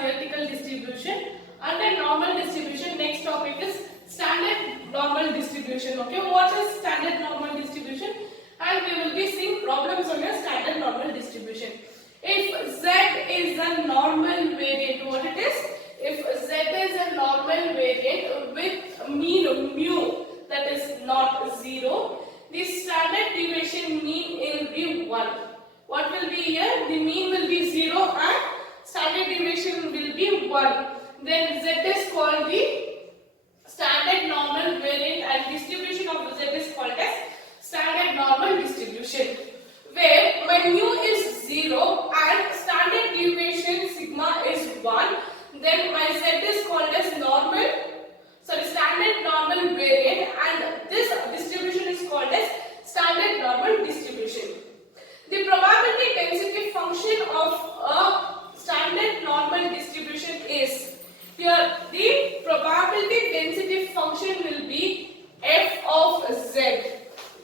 theoretical distribution. Under normal distribution, next topic is standard normal distribution. Okay, what is standard normal distribution? And we will be seeing problems on a standard normal distribution. If Z is a normal variant, what it is? If Z is a normal variant with mean mu that is not 0, the standard deviation mean will be 1. What will be here? The mean will be 0 and standard deviation will be 1. Then Z is called the standard normal variant and distribution of Z is called as standard normal distribution, where my mu is 0 and standard deviation sigma is 1. Then my Z is called as standard normal variant, and this distribution is called as standard normal distribution. The probability density function of a standard normal distribution is, here the probability density function will be f of z.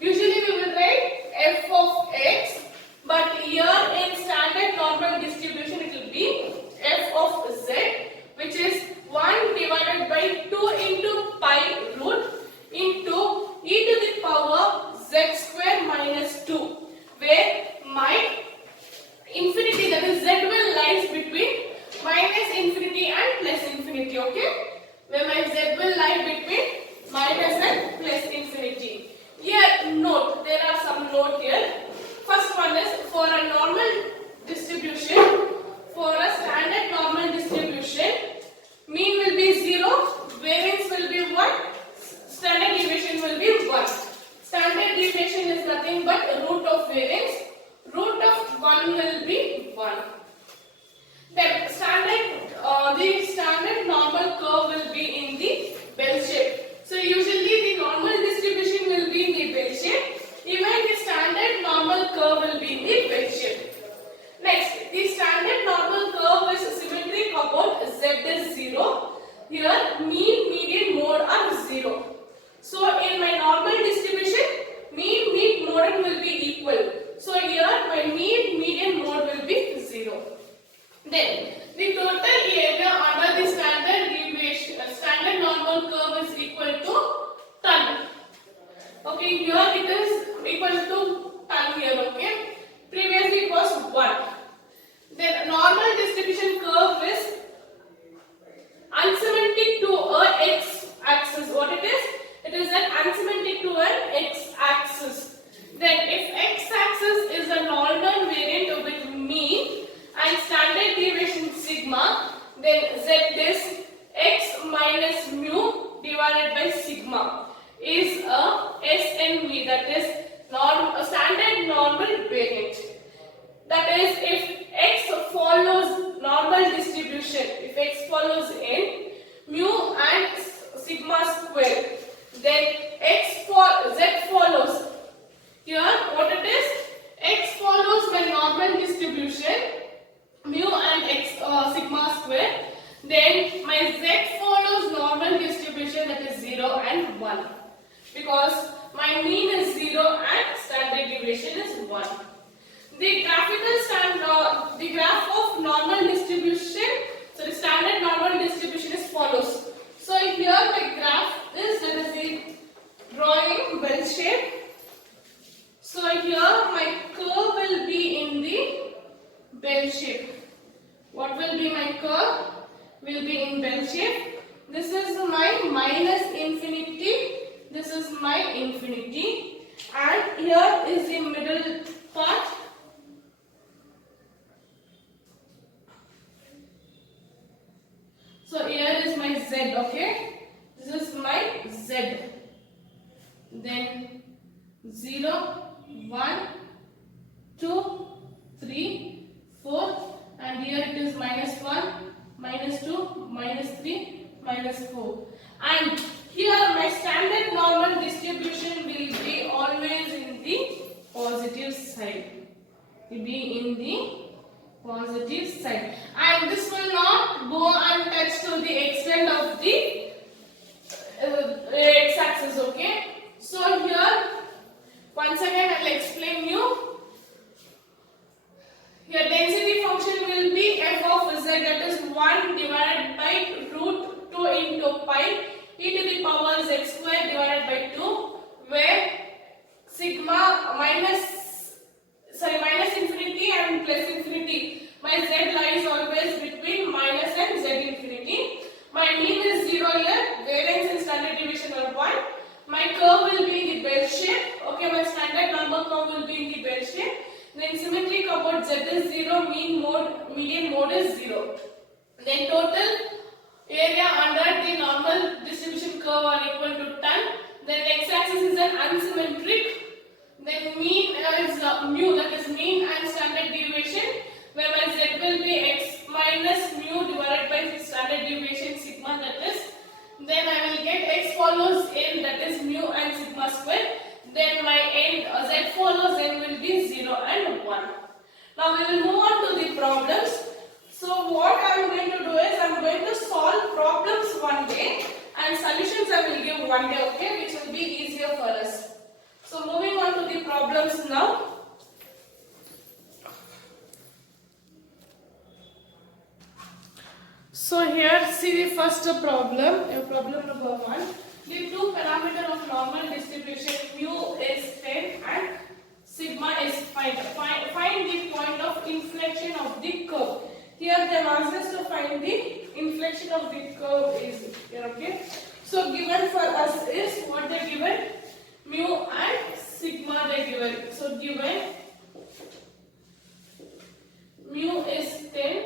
Usually we will write f of x, but here in standard normal distribution it will be f of z, which is 1 divided by 2 into pi root into e to the power z square minus 2, where my infinity, that is z, will lies between minus infinity and plus infinity. Okay, where my z will lie between minus and plus infinity. Here note, there are some note here. First one is, for a normal distribution, for a standard normal distribution, mean will be 0, variance will be 1, standard deviation will be 1. Standard deviation is nothing but root of variance. Root of 1 will be 1. Then the standard normal curve will be in the bell shape. So usually the normal distribution will be in the bell shape. Even the standard normal curve will be in the bell shape. Next, the standard normal curve is symmetric about z is 0. Here mean, median, mode are 0. So in my normal distribution, mean, mean, mode will be equal. So here my mean, median, mode will be 0. Then the total area under the standard deviation, standard normal curve is equal to ton. Okay, here it is equal to ton here. Okay, previously it was 1. Then normal distribution curve is unsymmetric to a x axis. What it is? It is an unsymmetric to an x axis. Then if x axis is a normal variant with mean and standard deviation sigma, then z is x minus mu divided by sigma is a SNV, that is a standard normal variant. That is, if x follows normal distribution, if x follows in mu and sigma square, then z follows. Here what it is? X follows my normal distribution, mu and x sigma square. Then my z follows normal distribution, that is 0 and 1, because my mean is 0 and standard deviation is 1. The graph of normal distribution, so the standard normal distribution is follows. So here my graph is, that is the drawing bell shape. So here my curve will be in the bell shape. What will be my curve? Will be in bell shape. This is my minus infinity. This is my infinity. And here is the middle part. So here is my z, okay? This is my z. Then 0, 1, 2, 3, 4, and here it is minus 1, minus 2, minus 3, minus 4. And here my standard normal distribution will be always in the positive side. It will be in the positive side. And this will not go untouched to the extent of the x-axis, okay? So here, once again I will explain you. Here density function function will be f of z, that is 1 divided by root 2 into pi e to the power z square divided by 2, where sigma minus infinity and plus infinity. My z lies always between minus and z infinity. My mean is 0 here, variance and standard deviation are 1. My curve will be in the bell shape. Okay, my standard number curve will be in the bell shape. Then symmetry about z is 0, median mode is 0. Then total area under the normal distribution curve are equal to 10. Then x-axis is an unsymmetric. Then mean is mu, that is mean and standard deviation, where my z will be x minus mu divided by the standard deviation sigma, that is. Then I will get x follows n, that is mu and sigma square. Then my n z follows n will be 0 and 1. Now we will move on to the problems. So what I am going to do is I am going to solve problems one day and solutions I will give one day, okay, which will be easier for us. So moving on to the problems now. So here see the first problem, problem number 1. The two parameter of normal distribution mu is 10 and sigma is 5. Find the point of inflection of the curve. Here they asked us to find the inflection of the curve is here, okay. So given for us is what they given, mu and sigma they given. So given mu is 10,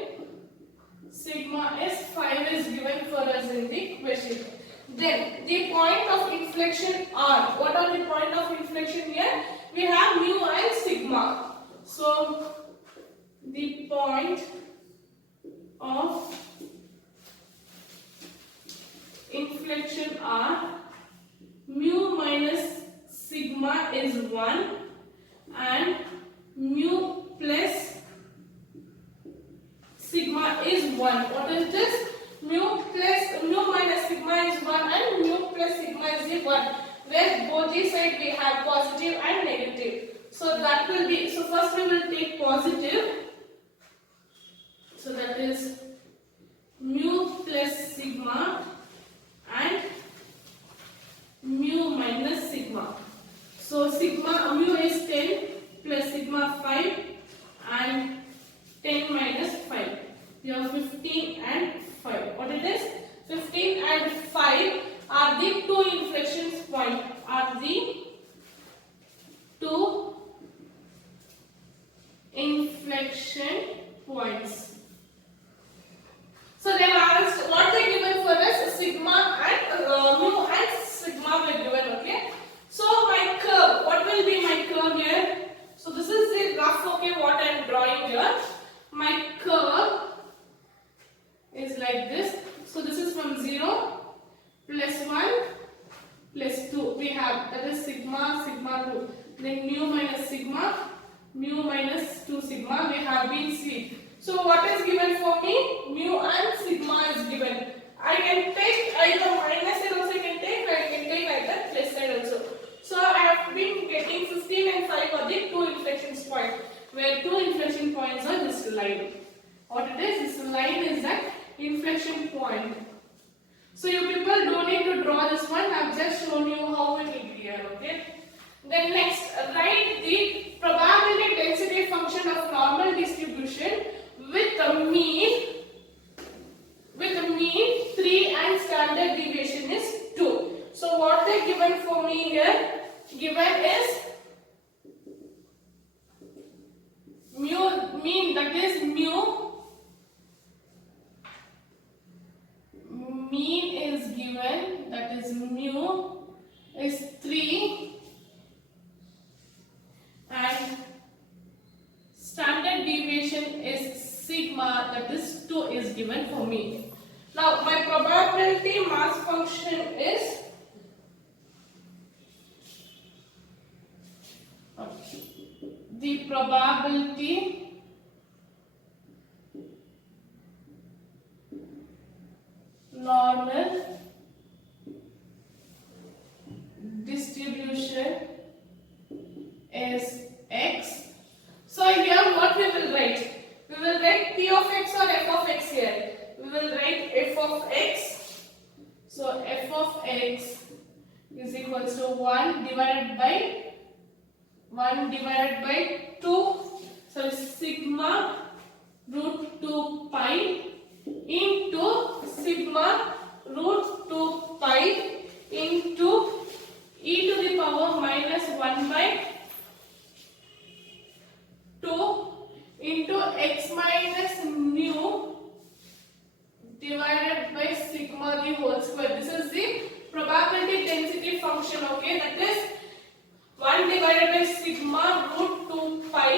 sigma is 5 is given for us in the question. Then the point of inflection R. What are the point of inflection here? We have mu and sigma. So the point of inflection R, mu minus sigma is 1 and mu plus sigma is 1. What is this? Mu minus sigma is 1 and mu plus sigma is 1, where both the side we have positive and negative. So that will be, so first we will take positive. So that is mu plus sigma and mu minus sigma. So sigma, mu is 10 plus sigma 5 and 10 minus 5. You have 15 and 5. What it is? 15 and 5 are the two inflection points. Are the two inflection points. So they have asked what they given for us, sigma and mu and sigma were given, okay. So my curve, what will be my curve here? So this is the rough, okay, what I am drawing here. My curve is like this. So this is from 0 plus 1 plus 2. We have, that is sigma, sigma 2. Then mu minus sigma, mu minus 2 sigma. We have been seen. So what is given for me? Mu and sigma is given. I can take either minus side also I can take either plus side also. So I have been getting 15 and 5 are the two inflection points, where two inflection points are this line. What it is? This line is that inflection point. So you people don't need to draw this one. I have just shown you how it will be here, okay. Then next, write the probability density function of normal distribution with a mean 3 and standard deviation is 2. So what they given for me here? Given is mean, that is mean is given, that is mu is 3 and standard deviation is sigma, that is 2 is given for me. Now my probability mass function is the probability normal distribution is x. So here what we will write? We will write 1 divided by 2, so sigma root 2 pi into sigma root 2 pi into e to the power minus 1 by 2 into x minus mu divided by sigma the whole square. This is the probability density function, okay? That is 1 divided by sigma root 2 pi,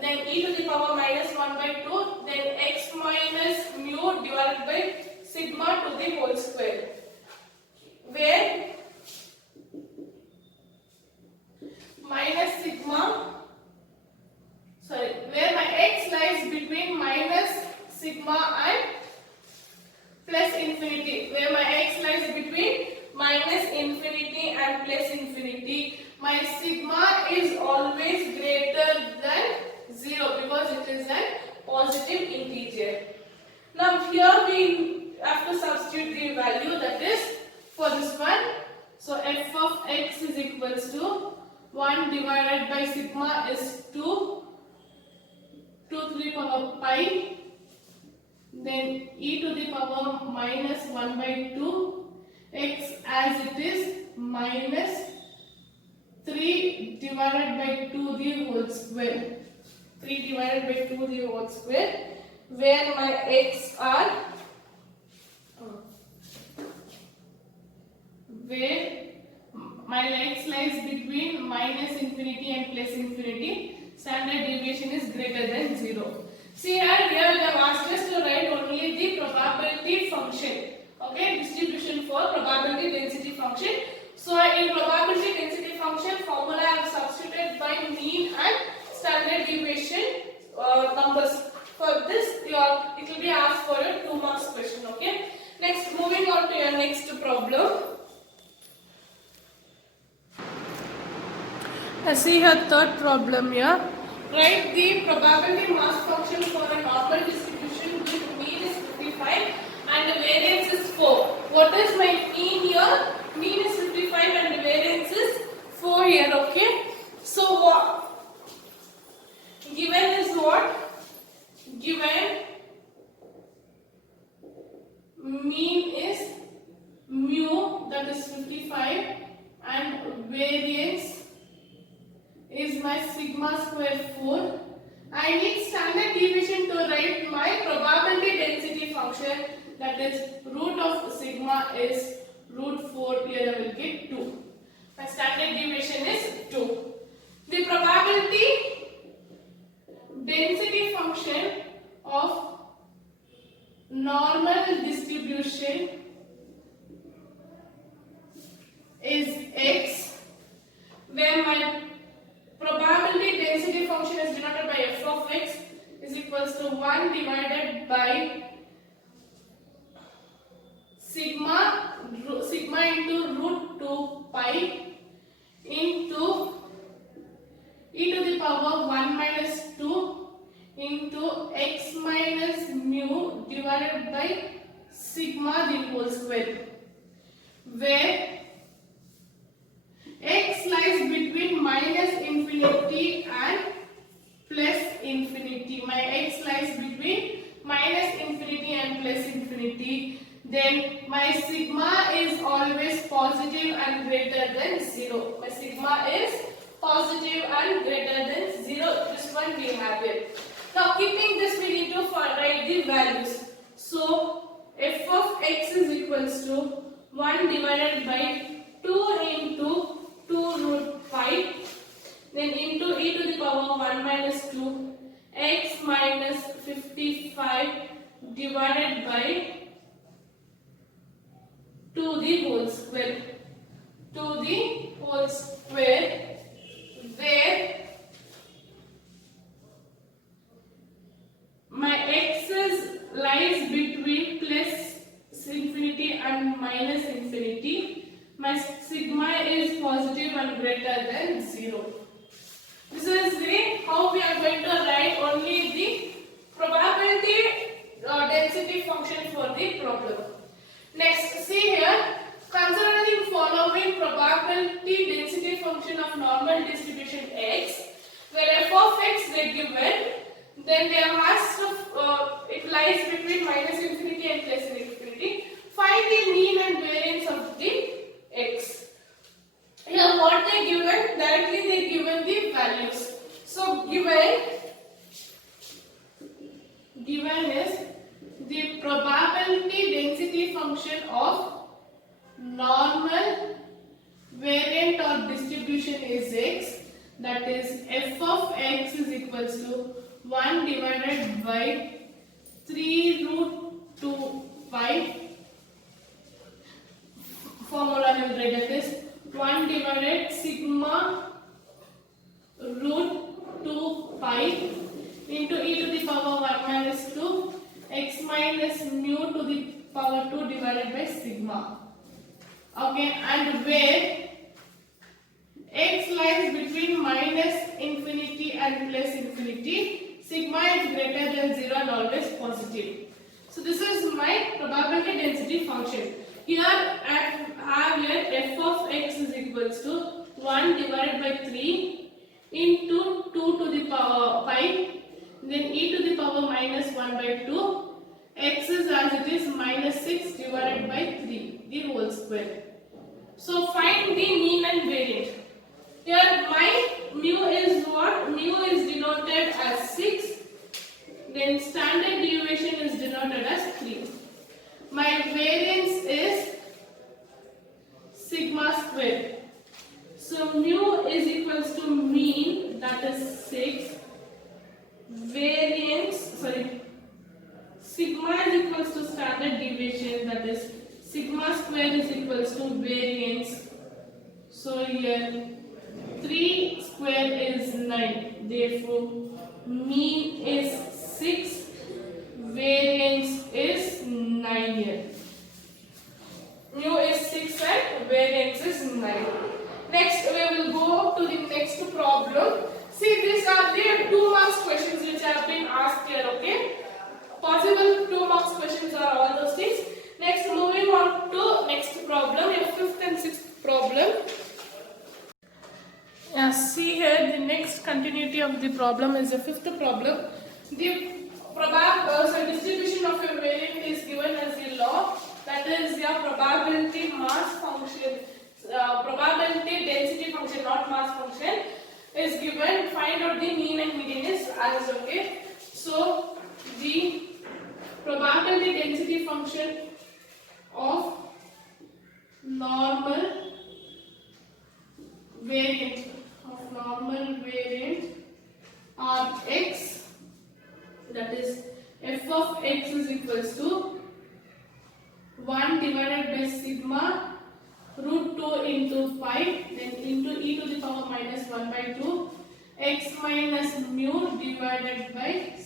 then e to the power minus 1 by 2, then x minus mu divided by sigma to the whole square, where minus sigma, sorry, where my x lies between minus sigma and plus infinity, where my x lies between minus infinity and plus infinity. My sigma is always greater than 0 because it is a positive integer. Now here we have to substitute the value, that is for this one. So f of x is equals to 1 divided by sigma is 2 to the power pi, then e to the power minus 1 by 2, x as it is minus 3 divided by 2 the whole square, 3 divided by 2 the whole square, where my x are, where my x lies between minus infinity and plus infinity, standard deviation is greater than 0. See here they have asked us to write only the probability function, okay, distribution for probability density function. So in probability density function formula I have substituted by mean and standard deviation numbers. For this it will be asked for a 2 marks question, okay. Next, moving on to your next problem. See here third problem here. Write the probability mass function for a normal distribution with mean is 55 and the variance is 4. What is my mean here? Mean is 55 and the variance is 4 here, okay. So what given is what? Given mean is mu, that is 55, and variance is my sigma square 4. I need standard deviation to write my probability density function, that is root of sigma is root 4, here I will get 2. My standard deviation is 2. The probability density function of normal distribution is x, where my probability density function is denoted by f of x is equals to 1 divided by sigma into root 2 pi into e to the power 1 minus 2 into x minus mu divided by sigma the whole square, where x lies between minus infinity and plus infinity. My x lies between minus infinity and plus infinity. Then my sigma is always positive and greater than 0. My sigma is positive and greater than 0. This one we have it. Now keeping this, we need to write the values. So f of x is equals to 1 divided by 2 into 2 root 5, then into e to the power 1 minus 2 x minus 55 divided by 2 the whole square, where my x's lies between plus infinity and minus infinity. My sigma is positive and greater than 0. This is the how we are going to write only the probability density function for the problem. Next, see here, considering following probability density Then they have asked it lies between minus infinity and plus infinity. Find the mean and variance of the x. Here what they given, directly they given the values. So given is the probability density function of normal variant or distribution is x, that is f of x is equals to 1 divided by 3 root 2 pi. Formula will write, that is 1 divided sigma root 2 pi into e to the power 1 minus 2 x minus mu to the power 2 divided by sigma. Okay, and where x lies between minus infinity and plus infinity, sigma is greater than 0 and always positive. So this is my probability density function. Here I have here f of x is equals to 1 divided by 3 into 2 to the power pi, then e to the power minus 1 by 2, x is as it is minus 6 divided by 3, the whole square. So find the mean and variance. Here my mu is what? Mu is denoted as 6, then standard deviation is denoted as 3. My variance is sigma square. So mu is equals to mean, that is 6, sigma is equals to standard deviation, that is sigma square is equals to variance. So here 3 square is 9, therefore mean is 6, variance is 9 here. Mu is 6 and variance is 9. Next we will go to the next problem. See, these are the 2 marks questions which have been asked here, okay? Possible 2 marks questions are all those things. Next, moving on to next problem, your 5th and 6th problem. Yeah, see here the next continuity of the problem is the 5th problem. The distribution of your variant is given as the law, that is your probability mass function, probability density function, not mass function, is given. Find out the mean and median is as, okay. So the probability density function of normal variant are x, that is f of x is equals to 1 divided by sigma root 2 into pi, then into e to the power minus 1 by 2 x minus mu divided by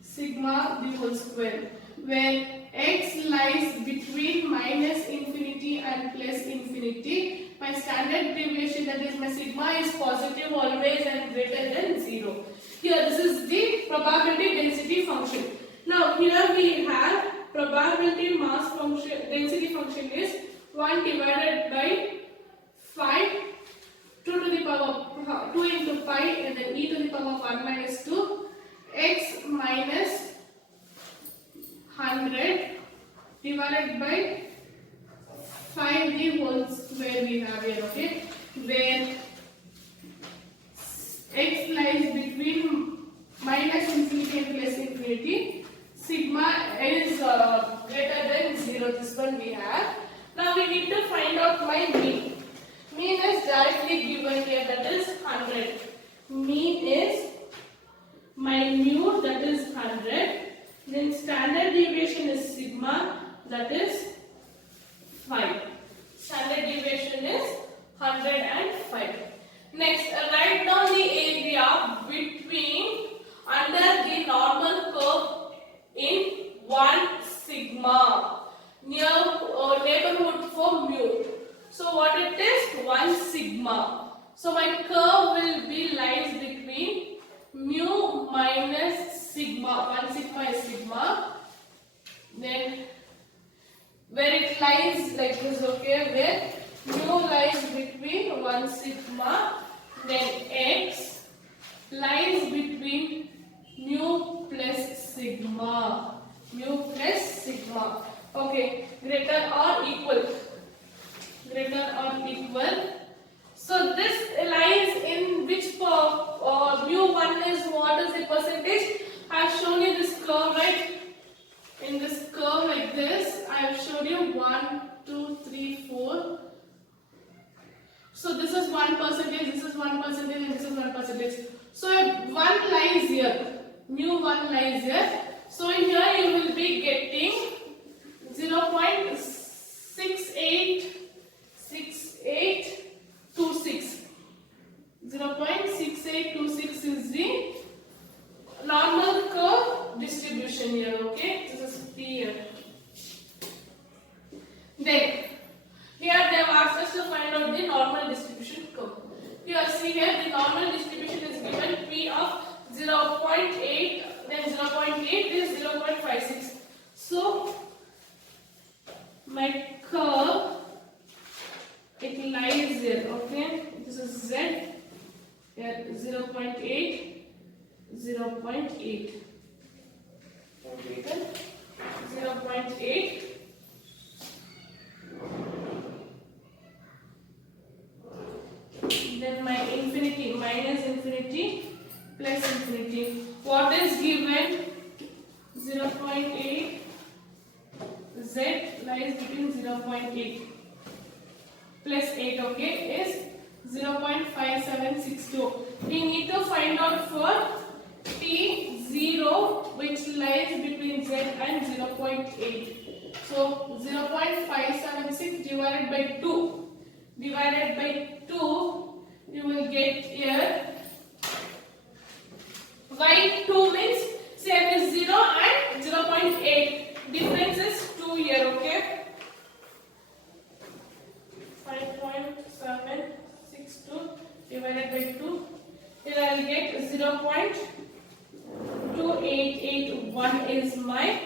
sigma the whole square, where x lies between minus infinity and plus infinity. My standard deviation, that is my sigma, is positive always and greater than 0. Here this is the probability density function. Now here we have probability mass function, density function is 1 divided by 5, 2 to the power 2 into pi, and then e to the power 1 minus 2 x minus 100 divided by 5 the whole square we have here, okay, where x lies between minus infinity and plus infinity, sigma is greater than 0, this one we have. Now we need to find out my mean. Mean is directly given here, that is 100. Mean is my mu, that is 100. Then standard deviation is sigma, that is 5. Standard deviation is 105. Next, write down the area between under the normal curve in 1 sigma near neighborhood for mu. So what it is? 1 sigma. So my curve will be lies between mu minus sigma. 1 sigma is sigma. Then where it lies like this, okay, where mu lies between 1 sigma, then x lies between mu plus sigma. Mu plus sigma. Okay, greater or equal. Greater or equal. So this lies in which mu1 is what is the percentage? I have shown you this curve, right? In this curve like this, I have showed you 1, 2, 3, 4. So this is 1%, this is 1%, and this is 1%. So if 1 lies here, mu1 lies here. So here you will be getting 0.6826. 0.6826 is the normal curve distribution here. Okay, this is P here. Then here they have asked us to find out the normal distribution curve. Here see here the normal distribution is given P of 0.8, then 0.8 is 0.56. So my curve, it lies here. Okay, this is Z. Here 0.8, 0.8. 0.8. Then my infinity, minus infinity, plus infinity. What is given? 0.8. Z lies between 0.8 plus 8, okay, is 0.5762. We need to find out for T0, which lies between Z and 0.8. So 0.576 divided by 2. Divided by 2, you will get here. Why 2 means same is 0 and 0.8. Difference is 2 here, okay? 5.762 divided by 2. Here I will get 0.2881 is my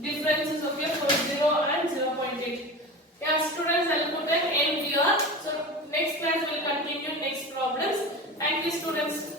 differences, okay, for 0 and 0.8. Yeah, students, I will put an end here. So next class will continue next problems. Thank you, students.